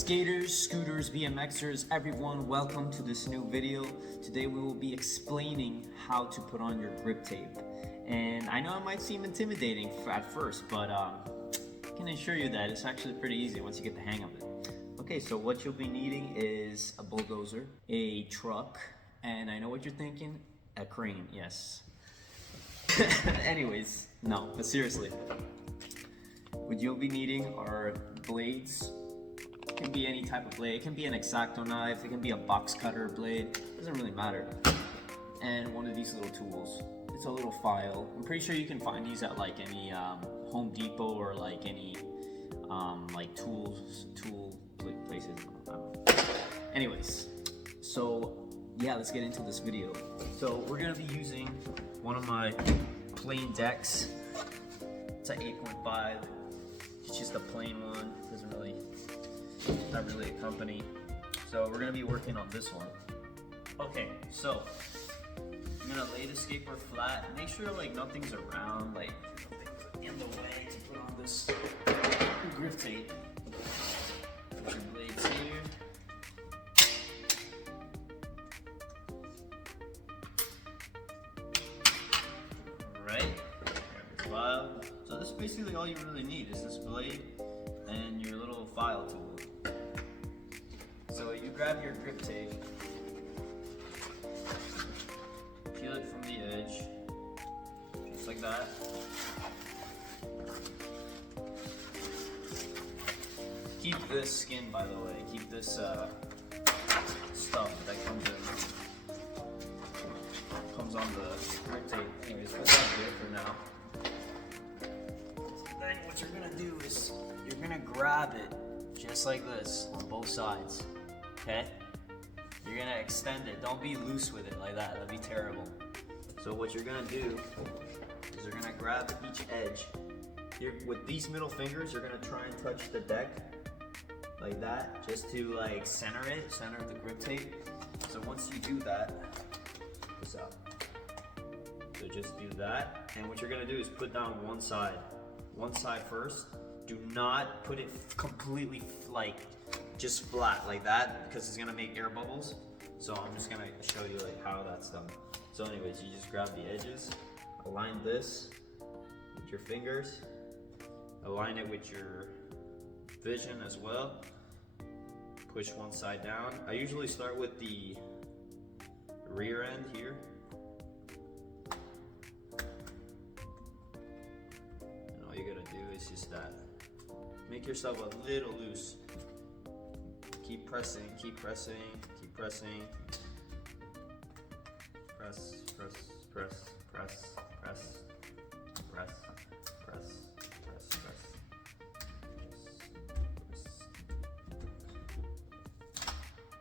Skaters, scooters, BMXers, everyone, welcome to this new video. Today we will be explaining how to put on your grip tape. And I know it might seem intimidating at first, but I can assure you that it's actually pretty easy once you get the hang of it. Okay, so what you'll be needing is a bulldozer, a truck, and I know what you're thinking, a crane, yes. Anyways, no, but seriously. What you'll be needing are blades. It can be any type of blade. It can be an X-Acto knife, it can be a box cutter blade, it doesn't really matter. And one of these little tools. It's a little file. I'm pretty sure you can find these at like any Home Depot or like any like tool places. Anyways, so yeah, let's get into this video. So we're gonna be using one of my plain decks. It's an 8.5. It's just a plain one. Not really a company. So we're gonna be working on this one. Okay, so I'm gonna lay the skateboard flat. Make sure like nothing's around, like nothing's in the way to put on this grip tape. Put your blades here. Alright, grab your file. So this is basically all you really need is this blade and your little file tool. So you grab your grip tape, peel it from the edge, just like that. Keep this skin, by the way, keep this stuff that comes on the grip tape. Anyways, put that here for now. Then what you're gonna do is you're gonna grab it just like this on both sides. Okay? You're gonna extend it. Don't be loose with it like that. That'd be terrible. So what you're gonna do is you're gonna grab each edge. With these middle fingers, you're gonna try and touch the deck like that, just to like center the grip tape. So once you do that, check this out. So just do that, and what you're gonna do is put down one side first. Do not put it completely like just flat like that, because it's gonna make air bubbles. So I'm just gonna show you like how that's done. So anyways, you just grab the edges, align this with your fingers, align it with your vision as well. Push one side down. I usually start with the rear end here. And all you gotta do is just that. Make yourself a little loose. Keep pressing, keep pressing, keep pressing. Press, press, press, press, press, press, press, press, press.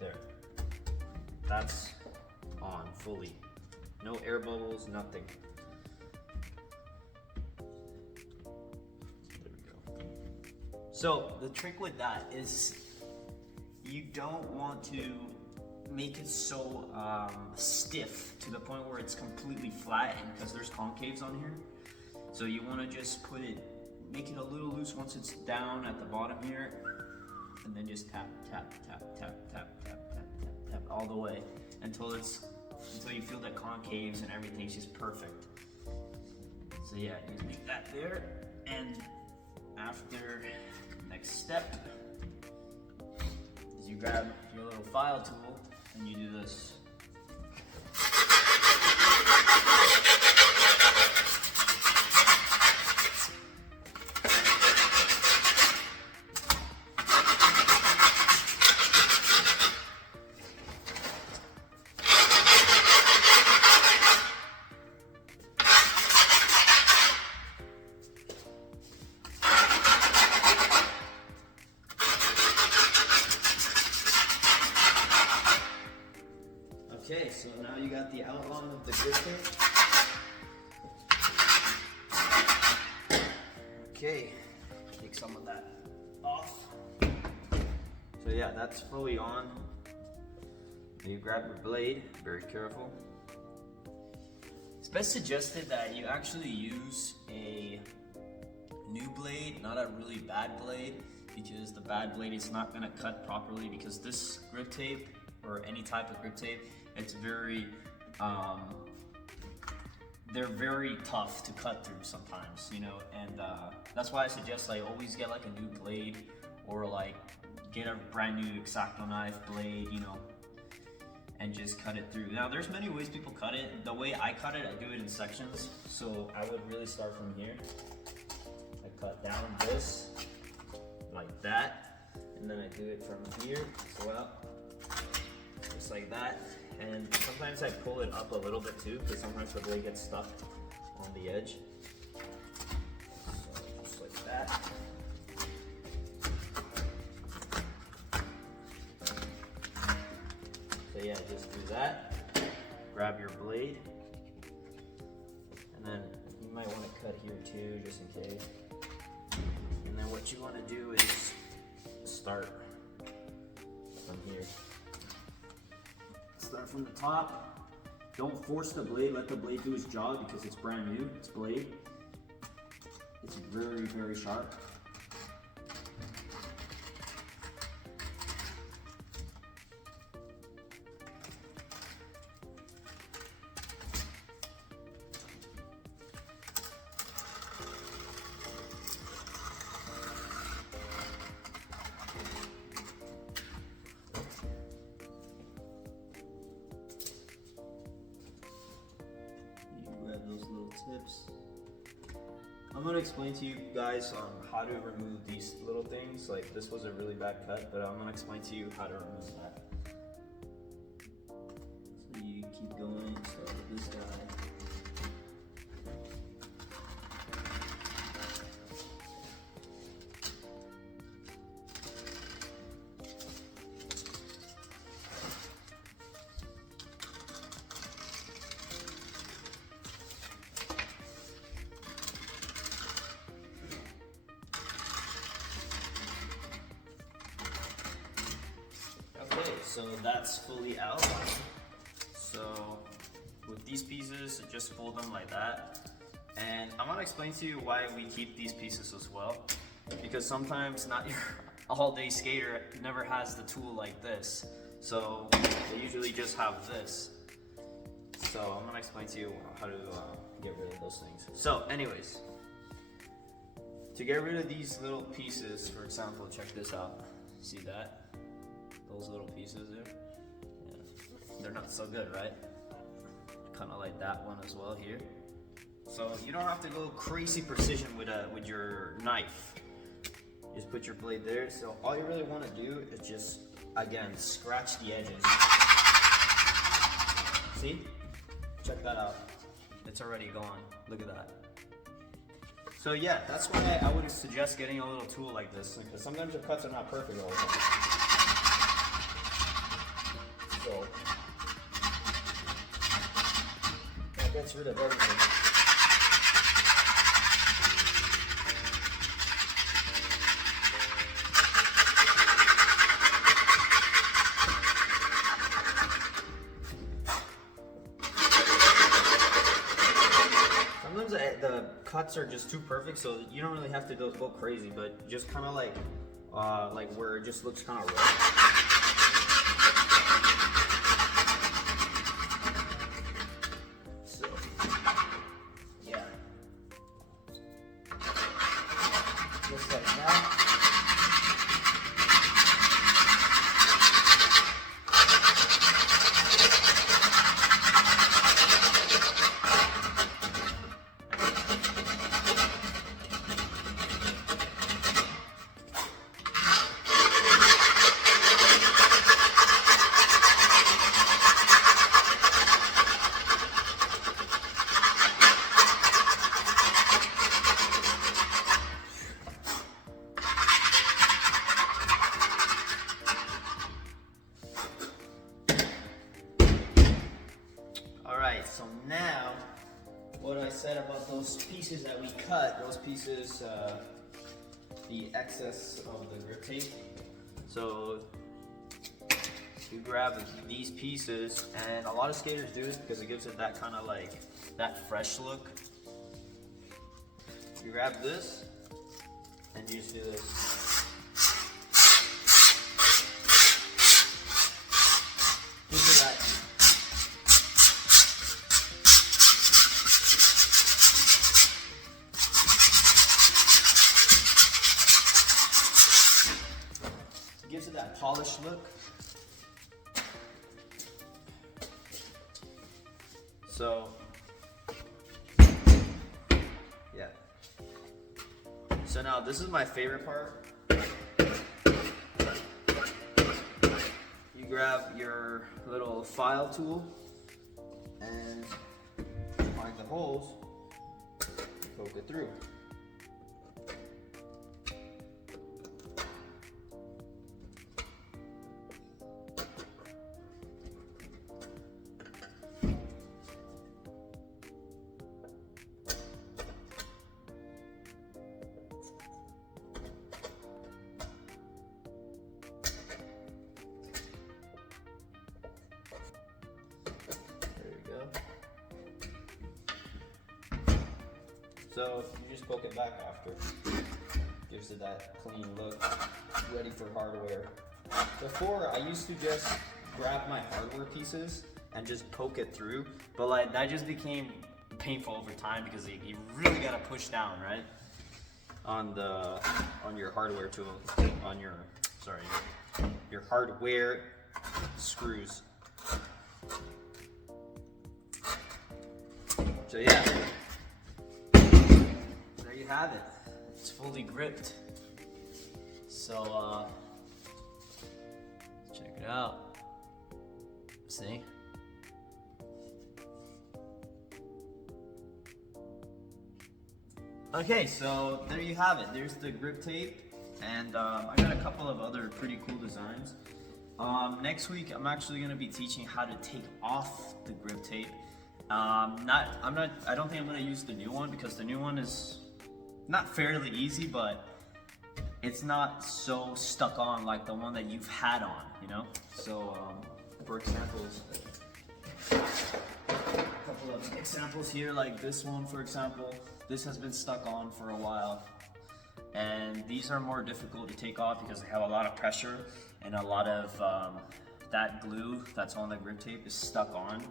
There. That's on fully. No air bubbles, nothing. There we go. So the trick with that is you don't want to make it so stiff to the point where it's completely flat, because there's concaves on here. So you want to just make it a little loose once it's down at the bottom here, and then just tap, tap, tap, tap, tap, tap, tap, tap, tap all the way until you feel the concaves and everything's just perfect. So yeah, you leave that there, and after next step, you grab your little file tool and you do this. Okay, so now you got the outline of the grip tape. Okay, take some of that off. So yeah, that's fully on. You grab your blade, very careful. It's best suggested that you actually use a new blade, not a really bad blade, because the bad blade is not gonna cut properly, because this grip tape, or any type of grip tape, it's very, they're very tough to cut through sometimes, you know, and that's why I suggest like always get like a new blade, or like get a brand new X-Acto knife blade, you know, and just cut it through. Now there's many ways people cut it. The way I cut it, I do it in sections. So I would really start from here. I cut down this, like that, and then I do it from here as well, just like that. And sometimes I pull it up a little bit too, because sometimes the blade gets stuck on the edge. So just like that. So yeah, just do that. Grab your blade, and then you might want to cut here too, just in case. And then what you want to do is start from here. Start from the top. Don't force the blade, let the blade do its job, because it's brand new, it's blade. It's very, very sharp. Tips. I'm going to explain to you guys how to remove these little things. Like, this was a really bad cut, but I'm going to explain to you how to remove that. So you keep going, start with this guy. So that's fully out. So with these pieces, just fold them like that. And I'm gonna explain to you why we keep these pieces as well. Because sometimes not your all-day skater never has the tool like this. So they usually just have this. So I'm gonna explain to you how to get rid of those things. So anyways, to get rid of these little pieces, for example, check this out. See that? Those little pieces there, yeah. They're not so good, right? Kind of like that one as well here. So you don't have to go crazy precision with your knife. Just put your blade there. So all you really want to do is just, again, scratch the edges. See? Check that out. It's already gone. Look at that. So yeah, that's why I would suggest getting a little tool like this, because sometimes your cuts are not perfect all the time. So that gets rid of everything. Sometimes the cuts are just too perfect, so you don't really have to go crazy, but just kind of like where it just looks kind of rough. Just like that. So now, what I said about those pieces that we cut, those pieces, the excess of the grip tape. So you grab these pieces, and a lot of skaters do this because it gives it that kind of like, that fresh look. You grab this, and you just do this. polished look. So, yeah. So now this is my favorite part. You grab your little file tool and find the holes, poke it through. So you just poke it back after. Gives it that clean look, ready for hardware. Before, I used to just grab my hardware pieces and just poke it through, but like that just became painful over time because you really gotta push down, right? On your hardware tool, on your hardware screws. So yeah. You have it. It's fully gripped. So check it out. See? Okay, so there you have it. There's the grip tape, and I got a couple of other pretty cool designs. Next week, I'm actually going to be teaching how to take off the grip tape. I don't think I'm going to use the new one because the new one is not fairly easy, but it's not so stuck on like the one that you've had on, you know? So, for examples, a couple of examples here, like this one, for example, this has been stuck on for a while. And these are more difficult to take off because they have a lot of pressure and a lot of that glue that's on the grip tape is stuck on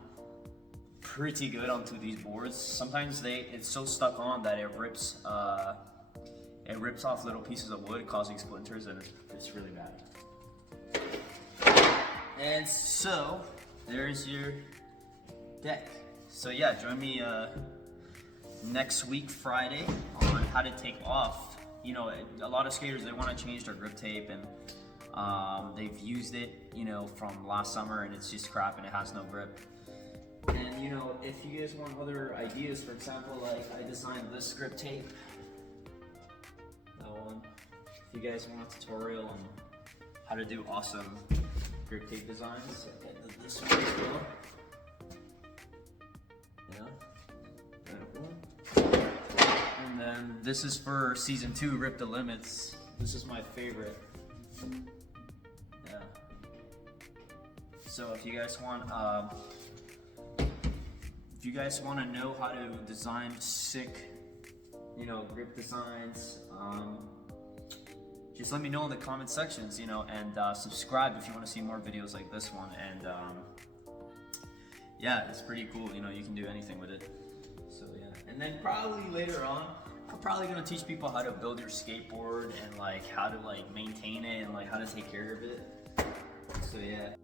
pretty good onto these boards. Sometimes it's so stuck on that it rips off little pieces of wood, causing splinters, and it's really bad. And so there's your deck. So yeah, join me next week Friday on how to take off. You know, a lot of skaters, they want to change their grip tape, and they've used it, you know, from last summer, and it's just crap and it has no grip. And you know, if you guys want other ideas, for example, like I designed this grip tape, that one. If you guys want a tutorial on how to do awesome grip tape designs, I did this one as well. Yeah. And then this is for season 2, Rip the Limits. This is my favorite. Yeah. So if you guys want to know how to design sick, you know, grip designs, just let me know in the comment sections, you know, and subscribe if you want to see more videos like this one. And yeah, it's pretty cool, you know, you can do anything with it. So yeah, and then probably later on, I'm probably gonna teach people how to build your skateboard and like how to like maintain it and like how to take care of it. So yeah.